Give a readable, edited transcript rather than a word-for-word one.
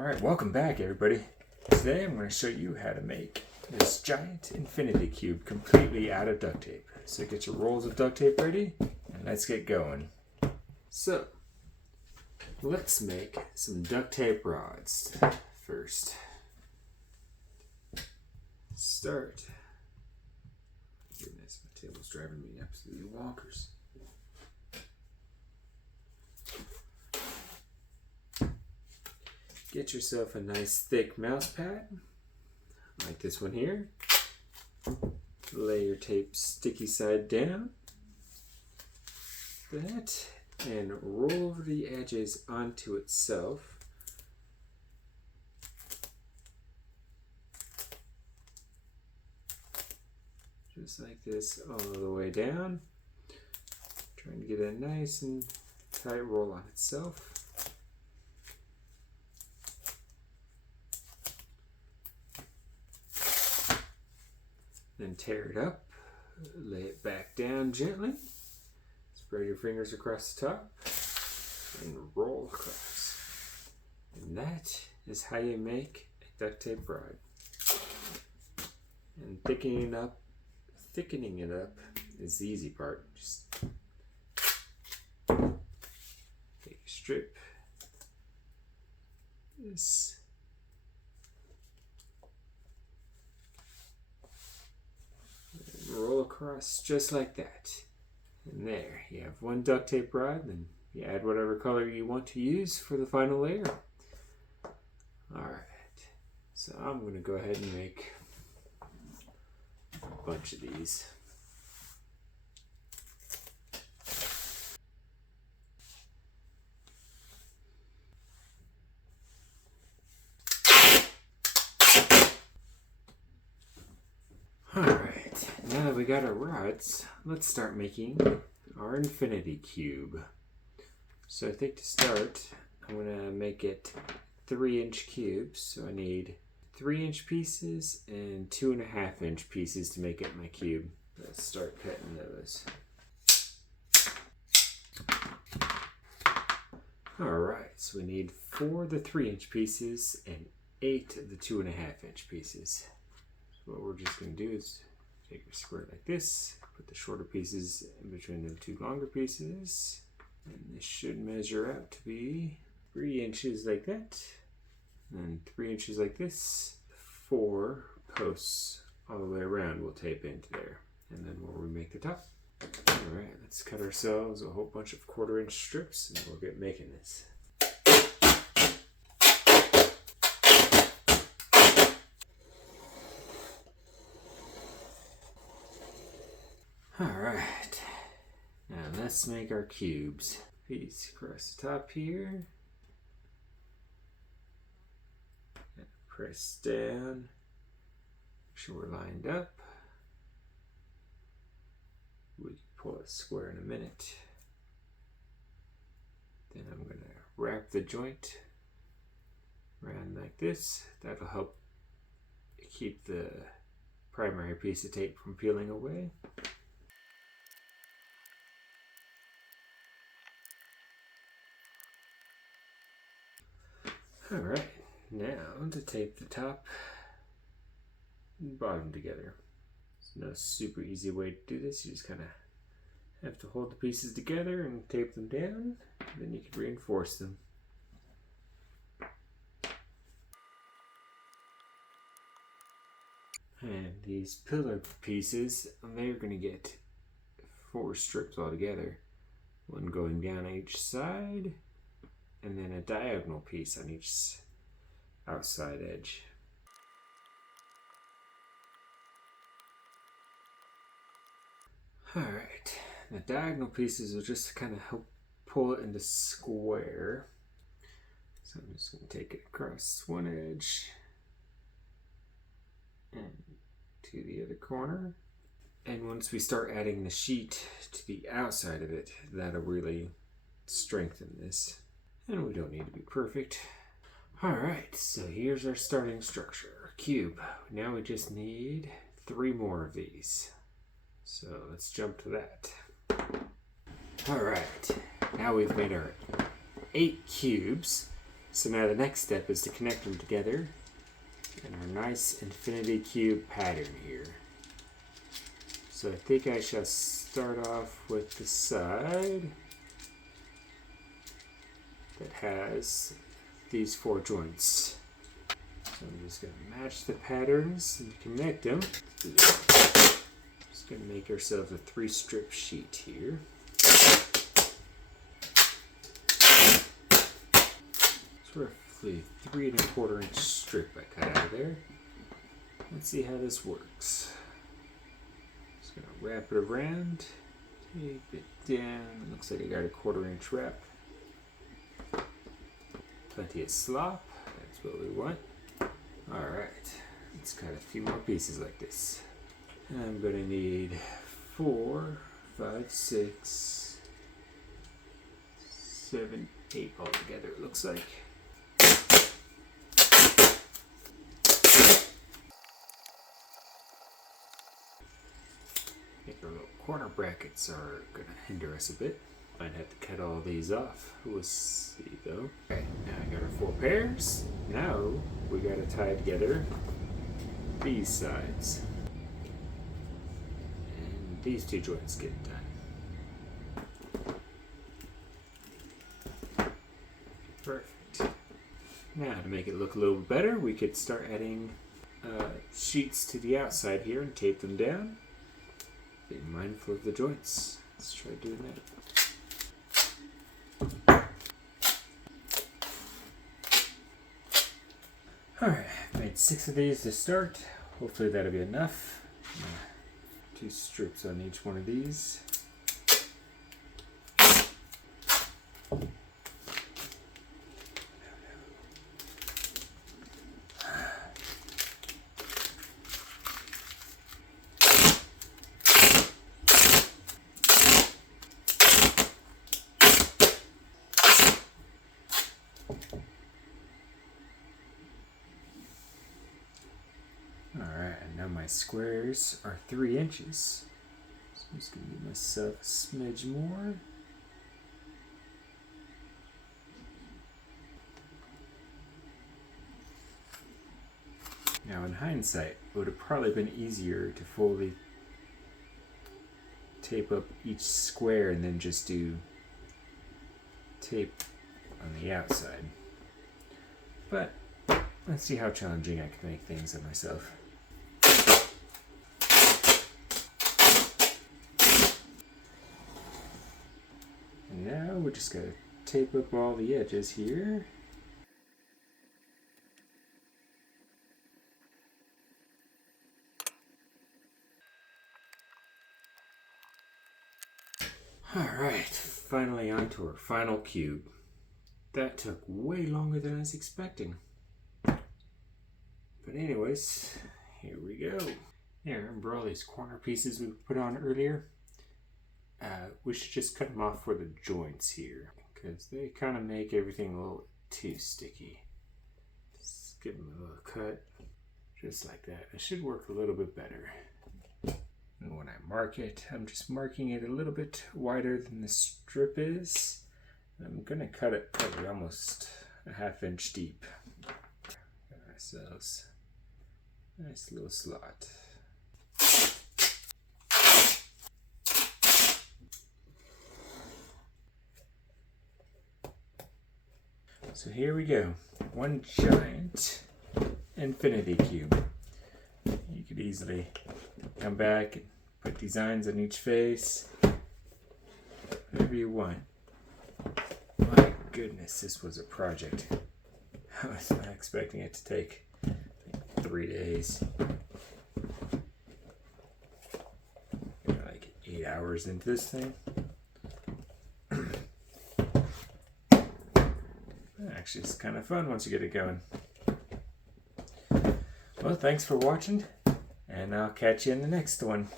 Alright, welcome back everybody. Today I'm going to show you how to make this giant infinity cube completely out of duct tape. So get your rolls of duct tape ready and let's get going. So, let's make some duct tape rods first. Start. Goodness, my table's driving me absolutely bonkers. Get yourself a nice thick mouse pad, like this one here. Lay your tape sticky side down. That, and roll over the edges onto itself. Just like this all the way down. Trying to get a nice and tight roll on itself. Then tear it up, lay it back down gently, spread your fingers across the top, and roll across. And that is how you make a duct tape rod. And thickening it up is the easy part. Just take a strip, this. Roll across just like that. And there, you have one duct tape rod, and you add whatever color you want to use for the final layer. Alright, so I'm going to go ahead and make a bunch of these. Alright, now that we got our rods, let's start making our infinity cube. So I think to start, I'm going to make it 3-inch cubes. So I need 3-inch pieces and 2.5-inch pieces to make it my cube. Let's start cutting those. Alright, so we need 4 of the 3-inch pieces and 8 of the 2.5-inch pieces. What we're just going to do is take a square like this, put the shorter pieces in between the 2 longer pieces, and this should measure out to be 3 inches like that, and 3 inches like this. 4 posts all the way around will tape into there, and then we'll remake the top. Alright, let's cut ourselves a whole bunch of 1/4-inch strips and we'll get making this. Alright, now let's make our cubes. Piece across the top here. And press down. Make sure we're lined up. We can pull it square in a minute. Then I'm going to wrap the joint around like this. That'll help keep the primary piece of tape from peeling away. Alright, now to tape the top and bottom together. There's no super easy way to do this. You just kind of have to hold the pieces together and tape them down. Then you can reinforce them. And these pillar pieces, they're going to get 4 strips altogether. One going down each side, and then a diagonal piece on each outside edge. Alright, the diagonal pieces will just kind of help pull it into square. So I'm just going to take it across one edge and to the other corner. And once we start adding the sheet to the outside of it, that'll really strengthen this. And we don't need to be perfect. Alright, so here's our starting structure, our cube. Now we just need 3 more of these. So let's jump to that. Alright, now we've made our 8 cubes. So now the next step is to connect them together in our nice infinity cube pattern here. So I think I shall start off with the side that has these 4 joints. So I'm just going to match the patterns and connect them. Just going to make ourselves a 3-strip sheet here. It's roughly 3 1/4 inch strip I cut out of there. Let's see how this works. Just going to wrap it around, tape it down. Looks like I got a 1/4 inch wrap. Plenty of slop, that's what we want. Alright, let's cut a few more pieces like this. I'm going to need 4, 5, 6, 7, 8 altogether, it looks like. I think our little corner brackets are going to hinder us a bit. Might have to cut all these off. We'll see though. Okay, now I got our 4 pairs. Now we got to tie together these sides. And these 2 joints get done. Perfect. Now to make it look a little better, we could start adding sheets to the outside here and tape them down. Be mindful of the joints. Let's try doing that. Alright, I've made 6 of these to start. Hopefully that'll be enough. 2 strips on each one of these. Alright, and now my squares are 3 inches. So I'm just going to give myself a smidge more. Now in hindsight, it would have probably been easier to fully tape up each square and then just do tape on the outside. But let's see how challenging I can make things of myself. And now we're just going to tape up all the edges here. Alright, finally on to our final cube. That took way longer than I was expecting. But anyways, here we go. Yeah, remember all these corner pieces we put on earlier? We should just cut them off for the joints here, because they kind of make everything a little too sticky. Just give them a little cut, just like that. It should work a little bit better. And when I mark it, I'm just marking it a little bit wider than the strip is. I'm gonna cut it probably almost a 1/2 inch deep. Got ourselves a nice little slot. So here we go. One giant infinity cube. You could easily come back and put designs on each face. Whatever you want. My goodness, this was a project. I was not expecting it to take like 3 days. Like 8 hours into this thing. Actually, it's kind of fun once you get it going. Well, thanks for watching, and I'll catch you in the next one.